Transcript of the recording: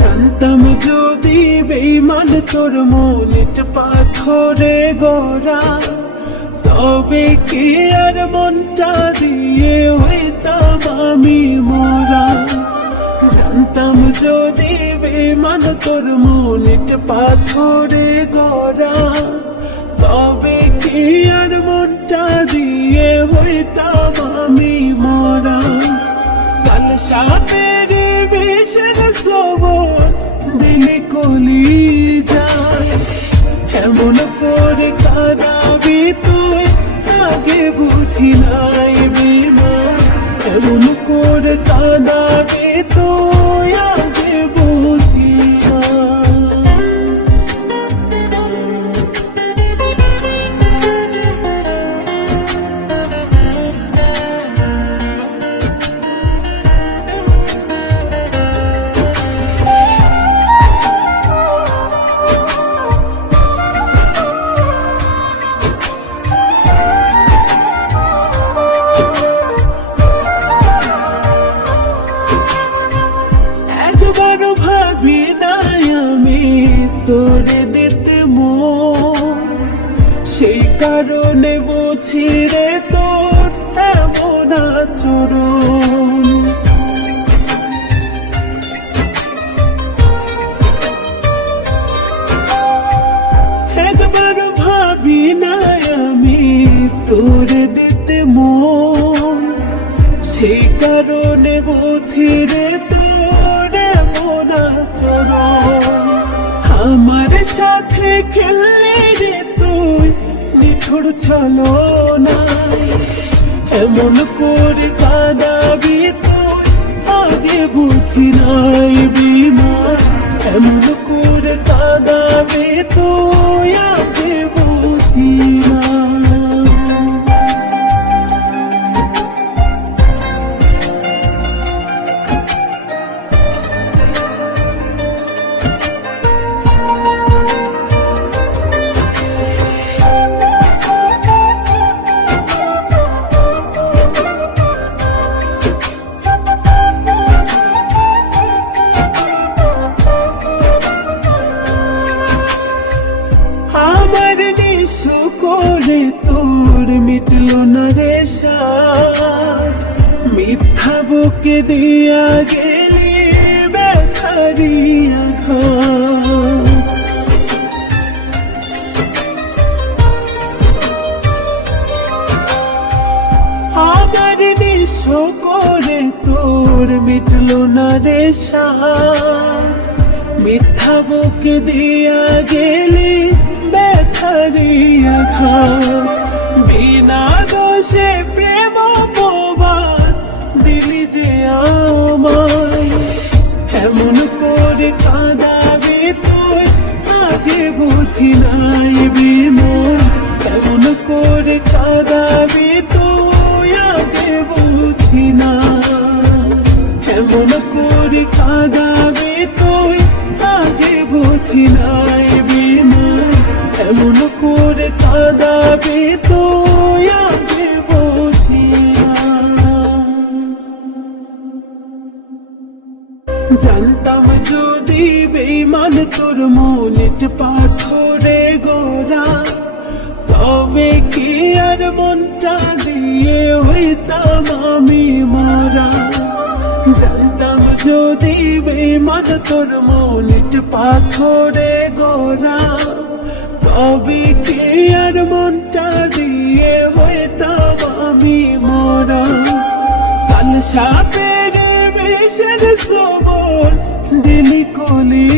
জানতাম যদি বেঈমান তোর মন ইট পাথরে গড়া, তবে কি আর মনটা দিয়ে হইতাম আমি মোরা। জানতাম যদি বেঈমান তোর মন ইট পাথরে গড়া, তবে কি আর মনটা দিয়ে হইতাম আমি মোরা। কাল সাথের বিষের সবর দিলে কলি যায়, এমন করে কাঁদাবি তুই আগে বুঝি নাই বিমান। এমন করে কাঁদাবি তুই আগে বুঝি নাই। একবারও ভাবি নাই আমি তোরে দিতে মন, সেই কারণে বুঝি রে তোর এমন আচরণ। একবারও ভাবি নাই আমি তোরে দিতে মন, সেই কারণে বুঝি রে তোর এমন আচরণ। আমার সাথে খেললে রে তুই নিঠুর ছলনায়, এমন করে কাঁদাবি তুই আগে বুঝি নাই বিমান। এমন করে কাঁদাবি তুই আগে বুঝি নাই। আমার নিশু করে তোর মিটলো না রে সাথ, মিথ্যা বুকে দিয়া গেলি ব্যথারি আঘাত। আমার নিশু করে তোর মিটলো না রে সাথ, মিথ্যা বুকে দিয়া গেলি ব্যথারি আঘাত। বিনা দোষে প্রেম অপবাদ দিলি যে আমায়, এমন করে কাঁদাবি তুই আগে বুঝি নাই বিমন। এমন করে কাঁদাবি তুই আগে বুঝি নাই। এমন করে কাঁদাবি তুই আগে বুঝি নাই বিমন। এমন করে কাঁদাবি তুই আগে বুঝি নাই। জানতাম যদি বেঈমান তোর মন ইট পাথরে গড়া, তবে কি আর মনটা দিয়ে হইতাম আমি মারা। জানতাম যদি বেঈমান তোর মন ইট পাথরে গড়া, তবে কি আর মনটা দিয়ে হইতাম আমি মরা। কাল সাপের বিষের সবল দিলি কলি